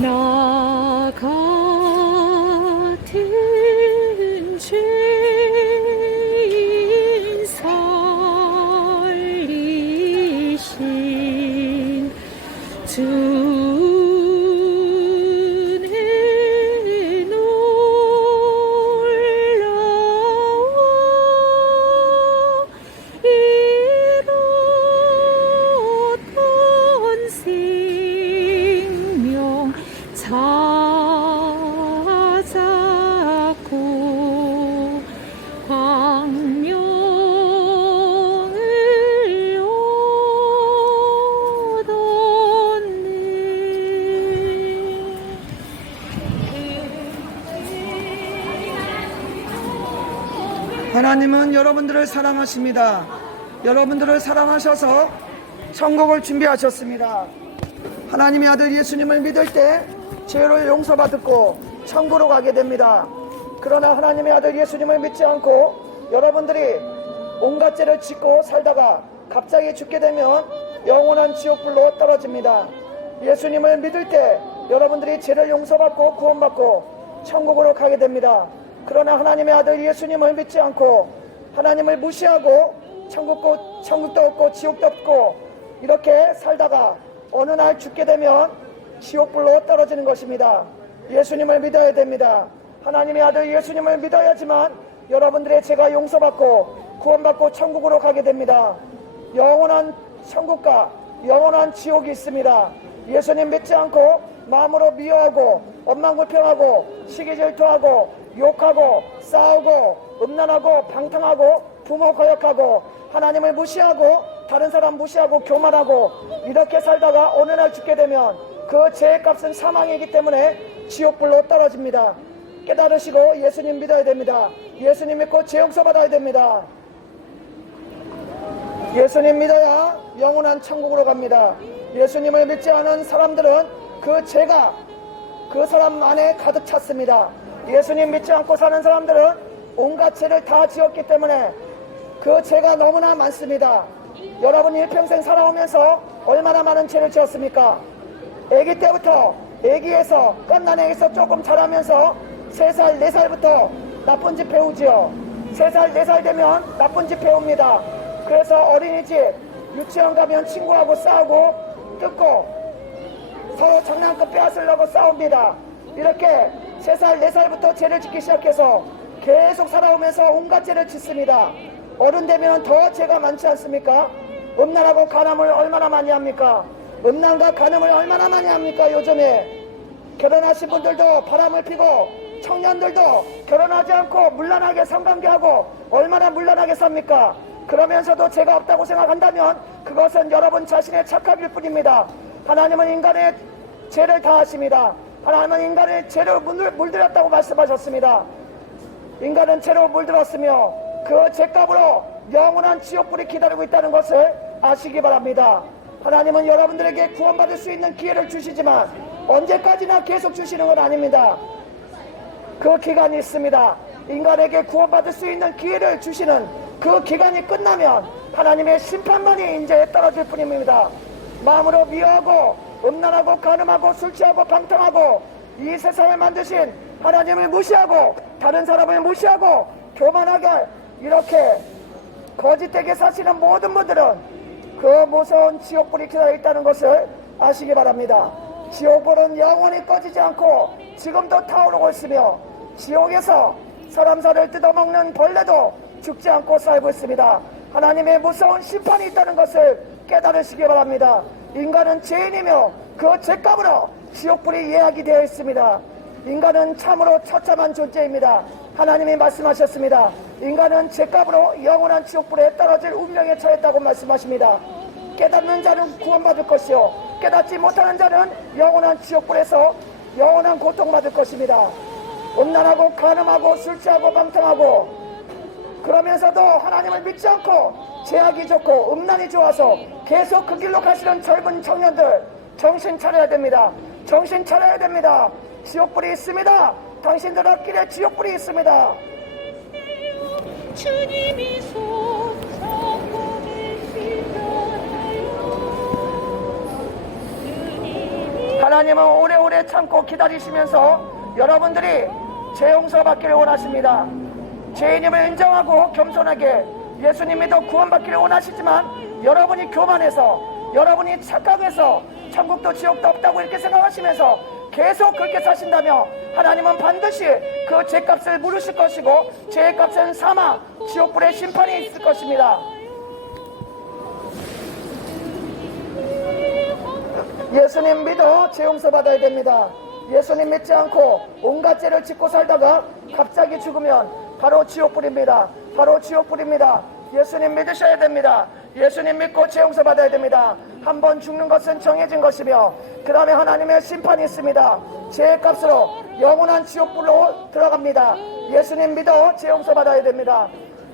나 같은 죄인 살리신 주는 놀라워 이루던 생명 찾았고 광명을 얻었네. 하나님은 여러분들을 사랑하십니다. 여러분들을 사랑하셔서 천국을 준비하셨습니다. 하나님의 아들 예수님을 믿을 때 죄를 용서받고 천국으로 가게 됩니다. 그러나 하나님의 아들 예수님을 믿지 않고 여러분들이 온갖 죄를 짓고 살다가 갑자기 죽게 되면 영원한 지옥불로 떨어집니다. 예수님을 믿을 때 여러분들이 죄를 용서받고 구원받고 천국으로 가게 됩니다. 그러나 하나님의 아들 예수님을 믿지 않고 하나님을 무시하고 천국도 없고 지옥도 없고 이렇게 살다가 어느 날 죽게 되면 지옥불로 떨어지는 것입니다. 예수님을 믿어야 됩니다. 하나님의 아들 예수님을 믿어야지만 여러분들의 죄가 용서받고 구원받고 천국으로 가게 됩니다. 영원한 천국과 영원한 지옥이 있습니다. 예수님 믿지 않고 마음으로 미워하고 원망불평하고 시기질투하고 욕하고 싸우고 음란하고 방탕하고 부모 거역하고 하나님을 무시하고 다른 사람 무시하고 교만하고 이렇게 살다가 어느 날 죽게 되면 그 죄의 값은 사망이기 때문에 지옥불로 떨어집니다. 깨달으시고 예수님 믿어야 됩니다. 예수님 믿고 죄 용서 받아야 됩니다. 예수님 믿어야 영원한 천국으로 갑니다. 예수님을 믿지 않은 사람들은 그 죄가 그 사람 안에 가득 찼습니다. 예수님 믿지 않고 사는 사람들은 온갖 죄를 다 지었기 때문에 그 죄가 너무나 많습니다. 여러분이 일평생 살아오면서 얼마나 많은 죄를 지었습니까? 아기 때부터 아기에서 갓난아기에서 조금 자라면서 3살 4살부터 나쁜 짓 배우지요. 3살 4살 되면 나쁜 짓 배웁니다. 그래서 어린이집 유치원 가면 친구하고 싸우고 뜯고 서로 장난감 빼앗으려고 싸웁니다. 이렇게 3살 4살부터 죄를 짓기 시작해서 계속 살아오면서 온갖 죄를 짓습니다. 어른 되면 더 죄가 많지 않습니까? 음란하고 간음을 얼마나 많이 합니까? 음란과 간음을 얼마나 많이 합니까? 요즘에 결혼하신 분들도 바람을 피고 청년들도 결혼하지 않고 문란하게 성관계하고 얼마나 문란하게 삽니까? 그러면서도 죄가 없다고 생각한다면 그것은 여러분 자신의 착각일 뿐입니다. 하나님은 인간의 죄를 다하십니다. 하나님은 인간의 죄로 물들였다고 말씀하셨습니다. 인간은 죄로 물들었으며 그 죄값으로 영원한 지옥불이 기다리고 있다는 것을 아시기 바랍니다. 하나님은 여러분들에게 구원받을 수 있는 기회를 주시지만 언제까지나 계속 주시는 건 아닙니다. 그 기간이 있습니다. 인간에게 구원받을 수 있는 기회를 주시는 그 기간이 끝나면 하나님의 심판만이 이제 떨어질 뿐입니다. 마음으로 미워하고 음란하고 간음하고 술 취하고 방탕하고 이 세상을 만드신 하나님을 무시하고 다른 사람을 무시하고 교만하게 이렇게 거짓되게 사시는 모든 분들은 그 무서운 지옥불이 기다려 있다는 것을 아시기 바랍니다. 지옥불은 영원히 꺼지지 않고 지금도 타오르고 있으며 지옥에서 사람 살을 뜯어먹는 벌레도 죽지 않고 살고 있습니다. 하나님의 무서운 심판이 있다는 것을 깨달으시기 바랍니다. 인간은 죄인이며 그 죄값으로 지옥불이 예약이 되어 있습니다. 인간은 참으로 처참한 존재입니다. 하나님이 말씀하셨습니다. 인간은 죄값으로 영원한 지옥불에 떨어질 운명에 처했다고 말씀하십니다. 깨닫는 자는 구원받을 것이요 깨닫지 못하는 자는 영원한 지옥불에서 영원한 고통받을 것입니다. 음란하고 간음하고 술 취하고 방탕하고 그러면서도 하나님을 믿지 않고 죄악이 좋고 음란이 좋아서 계속 그 길로 가시는 젊은 청년들 정신 차려야 됩니다. 정신 차려야 됩니다. 지옥불이 있습니다. 당신들 앞길에 지옥불이 있습니다. 주님이 손잡아주시잖아요. 하나님은 오래오래 참고 기다리시면서 여러분들이 죄 용서받기를 원하십니다. 죄인임을 인정하고 겸손하게 예수님이도 구원받기를 원하시지만 여러분이 교만해서 여러분이 착각해서 천국도 지옥도 없다고 이렇게 생각하시면서 계속 그렇게 사신다며 하나님은 반드시 그 죄값을 물으실 것이고 죄값은 사망, 지옥불의 심판이 있을 것입니다. 예수님 믿어 죄 용서받아야 됩니다. 예수님 믿지 않고 온갖 죄를 짓고 살다가 갑자기 죽으면 바로 지옥불입니다. 바로 지옥불입니다. 예수님 믿으셔야 됩니다. 예수님 믿고 죄 용서받아야 됩니다. 한 번 죽는 것은 정해진 것이며 그 다음에 하나님의 심판이 있습니다. 죄의 값으로 영원한 지옥불로 들어갑니다. 예수님 믿어 죄 용서받아야 됩니다.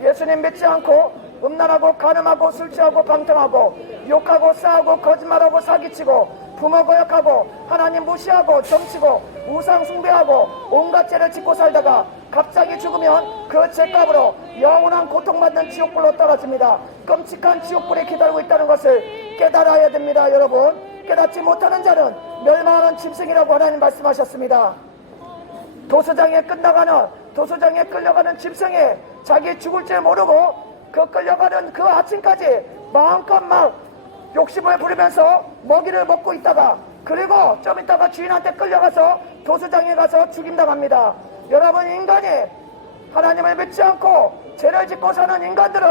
예수님 믿지 않고 음란하고 간음하고 술 취하고 방탕하고 욕하고 싸우고 거짓말하고 사기치고 부모 거역하고 하나님 무시하고 점치고 우상 숭배하고 온갖 죄를 짓고 살다가 갑자기 죽으면 그 죄값으로 영원한 고통받는 지옥불로 떨어집니다. 끔찍한 지옥불이 기다리고 있다는 것을 깨달아야 됩니다. 여러분, 깨닫지 못하는 자는 멸망하는 짐승이라고 하나님 말씀하셨습니다. 도수장에 끌려가는 짐승이 자기 죽을 줄 모르고 그 끌려가는 그 아침까지 마음껏 막 욕심을 부리면서 먹이를 먹고 있다가 그리고 좀 있다가 주인한테 끌려가서 도수장에 가서 죽임당합니다. 여러분, 인간이 하나님을 믿지 않고 죄를 짓고 사는 인간들은,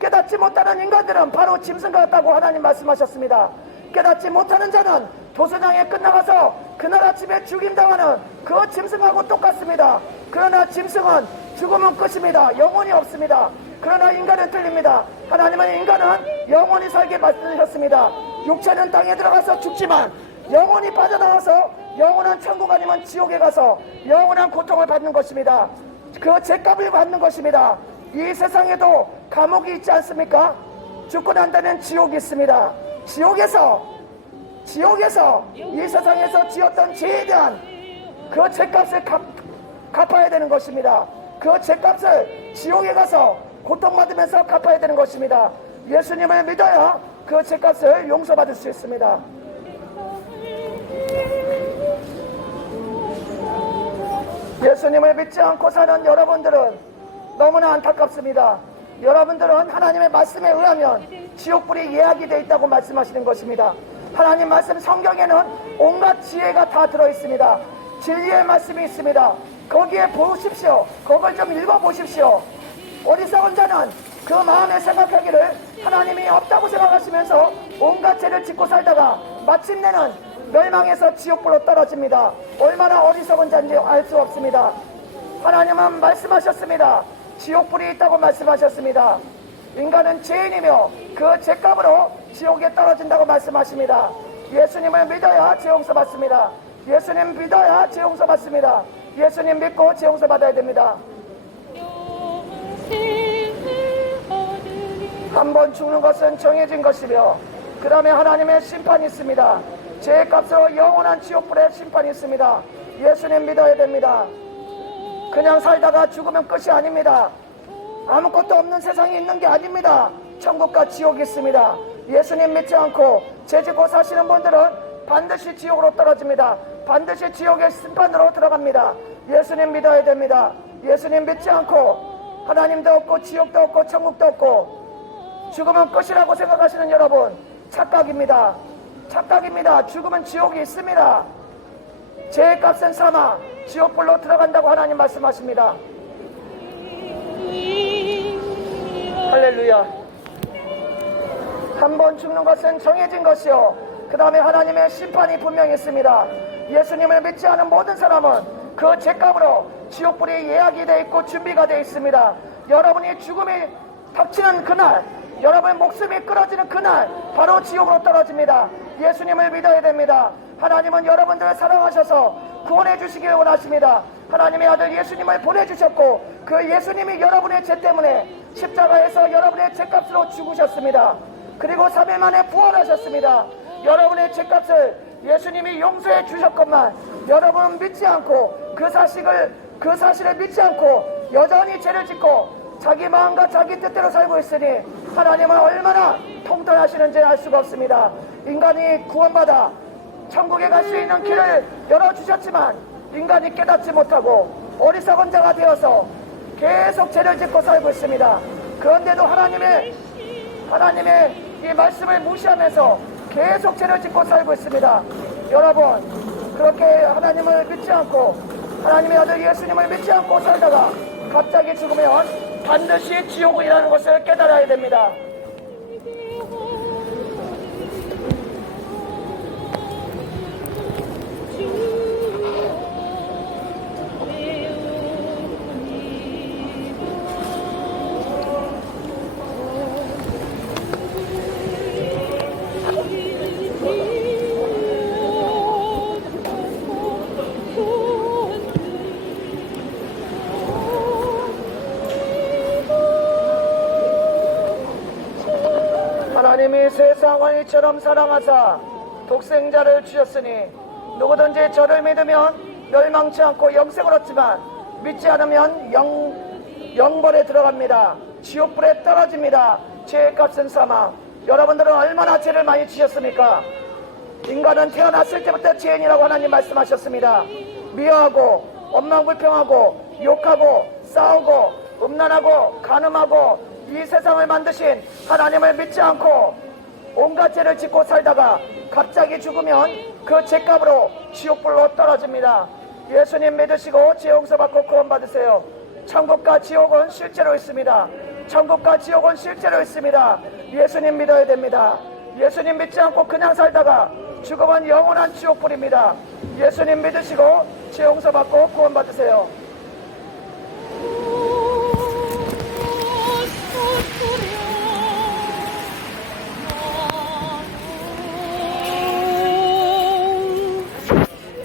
깨닫지 못하는 인간들은 바로 짐승 같다고 하나님 말씀하셨습니다. 깨닫지 못하는 자는 도수장에 끝나가서 그날 아침에 죽임당하는 그 짐승하고 똑같습니다. 그러나 짐승은 죽으면 끝입니다. 영혼이 없습니다. 그러나 인간은 틀립니다. 하나님은 인간은 영원히 살게 만드셨습니다. 육체는 땅에 들어가서 죽지만 영혼이 빠져나와서 영원한 천국 아니면 지옥에 가서 영원한 고통을 받는 것입니다. 그 죄값을 받는 것입니다. 이 세상에도 감옥이 있지 않습니까? 죽고 난 다음엔 지옥이 있습니다. 지옥에서 이 세상에서 지었던 죄에 대한 그 죄값을 갚아야 되는 것입니다. 그 죄값을 지옥에 가서 고통받으면서 갚아야 되는 것입니다. 예수님을 믿어야 그 죄값을 용서받을 수 있습니다. 예수님을 믿지 않고 사는 여러분들은 너무나 안타깝습니다. 여러분들은 하나님의 말씀에 의하면 지옥불이 예약이 되어 있다고 말씀하시는 것입니다. 하나님 말씀 성경에는 온갖 지혜가 다 들어있습니다. 진리의 말씀이 있습니다. 거기에 보십시오. 그걸 좀 읽어보십시오. 어리석은 자는 그 마음에 생각하기를 하나님이 없다고 생각하시면서 온갖 죄를 짓고 살다가 마침내는 멸망해서 지옥불로 떨어집니다. 얼마나 어리석은 자인지 알 수 없습니다. 하나님은 말씀하셨습니다. 지옥불이 있다고 말씀하셨습니다. 인간은 죄인이며 그 죄값으로 지옥에 떨어진다고 말씀하십니다. 예수님을 믿어야 죄 용서받습니다. 예수님 믿어야 죄 용서받습니다. 예수님 믿고 죄 용서받아야 됩니다. 한 번 죽는 것은 정해진 것이며 그 다음에 하나님의 심판이 있습니다. 죄의 값으로 영원한 지옥불의 심판이 있습니다. 예수님 믿어야 됩니다. 그냥 살다가 죽으면 끝이 아닙니다. 아무것도 없는 세상이 있는 게 아닙니다. 천국과 지옥이 있습니다. 예수님 믿지 않고 죄 짓고 사시는 분들은 반드시 지옥으로 떨어집니다. 반드시 지옥의 심판으로 들어갑니다. 예수님 믿어야 됩니다. 예수님 믿지 않고 하나님도 없고 지옥도 없고 천국도 없고 죽으면 끝이라고 생각하시는 여러분, 착각입니다. 착각입니다. 죽으면 지옥이 있습니다. 죄의 값은 사망, 지옥불로 들어간다고 하나님 말씀하십니다. 할렐루야. 한 번 죽는 것은 정해진 것이요 그 다음에 하나님의 심판이 분명히 있습니다. 예수님을 믿지 않은 모든 사람은 그 죄값으로 지옥불이 예약이 되어 있고 준비가 되어 있습니다. 여러분이 죽음이 닥치는 그날, 여러분의 목숨이 끊어지는 그날 바로 지옥으로 떨어집니다. 예수님을 믿어야 됩니다. 하나님은 여러분들을 사랑하셔서 구원해 주시길 원하십니다. 하나님의 아들 예수님을 보내주셨고 그 예수님이 여러분의 죄 때문에 십자가에서 여러분의 죄값으로 죽으셨습니다. 그리고 3일 만에 부활하셨습니다. 여러분의 죄값을 예수님이 용서해 주셨건만 여러분은 믿지 않고 그 사실을 믿지 않고 여전히 죄를 짓고 자기 마음과 자기 뜻대로 살고 있으니 하나님은 얼마나 통탄하시는지 알 수가 없습니다. 인간이 구원받아 천국에 갈 수 있는 길을 열어주셨지만 인간이 깨닫지 못하고 어리석은 자가 되어서 계속 죄를 짓고 살고 있습니다. 그런데도 하나님의 이 말씀을 무시하면서 계속 죄를 짓고 살고 있습니다. 여러분, 그렇게 하나님을 믿지 않고 하나님의 아들 예수님을 믿지 않고 살다가 갑자기 죽으면 반드시 지옥이라는 것을 깨달아야 됩니다. 하나님이 세상을 이처럼 사랑하사 독생자를 주셨으니 누구든지 저를 믿으면 멸망치 않고 영생을 얻지만 믿지 않으면 영벌에 들어갑니다. 지옥불에 떨어집니다. 죄의 값은 사망. 여러분들은 얼마나 죄를 많이 지셨습니까? 인간은 태어났을 때부터 죄인이라고 하나님 말씀하셨습니다. 미워하고 원망불평하고 욕하고 싸우고 음란하고 간음하고 이 세상을 만드신 하나님을 믿지 않고 온갖 죄를 짓고 살다가 갑자기 죽으면 그 죄값으로 지옥불로 떨어집니다. 예수님 믿으시고 죄 용서받고 구원받으세요. 천국과 지옥은 실제로 있습니다. 천국과 지옥은 실제로 있습니다. 예수님 믿어야 됩니다. 예수님 믿지 않고 그냥 살다가 죽으면 영원한 지옥불입니다. 예수님 믿으시고 죄 용서받고 구원받으세요.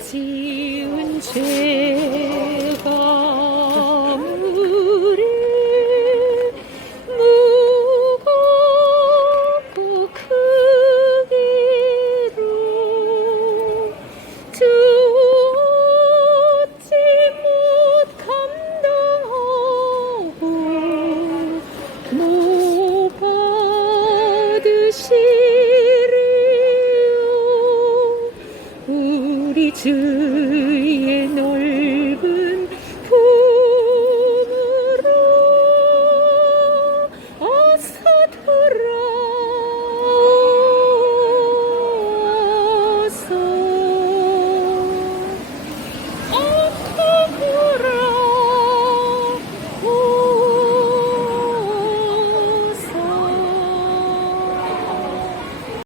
지은 죄가 무를 무겁고 크기로 두지 못 감당하고 못 받으시리요 우리 주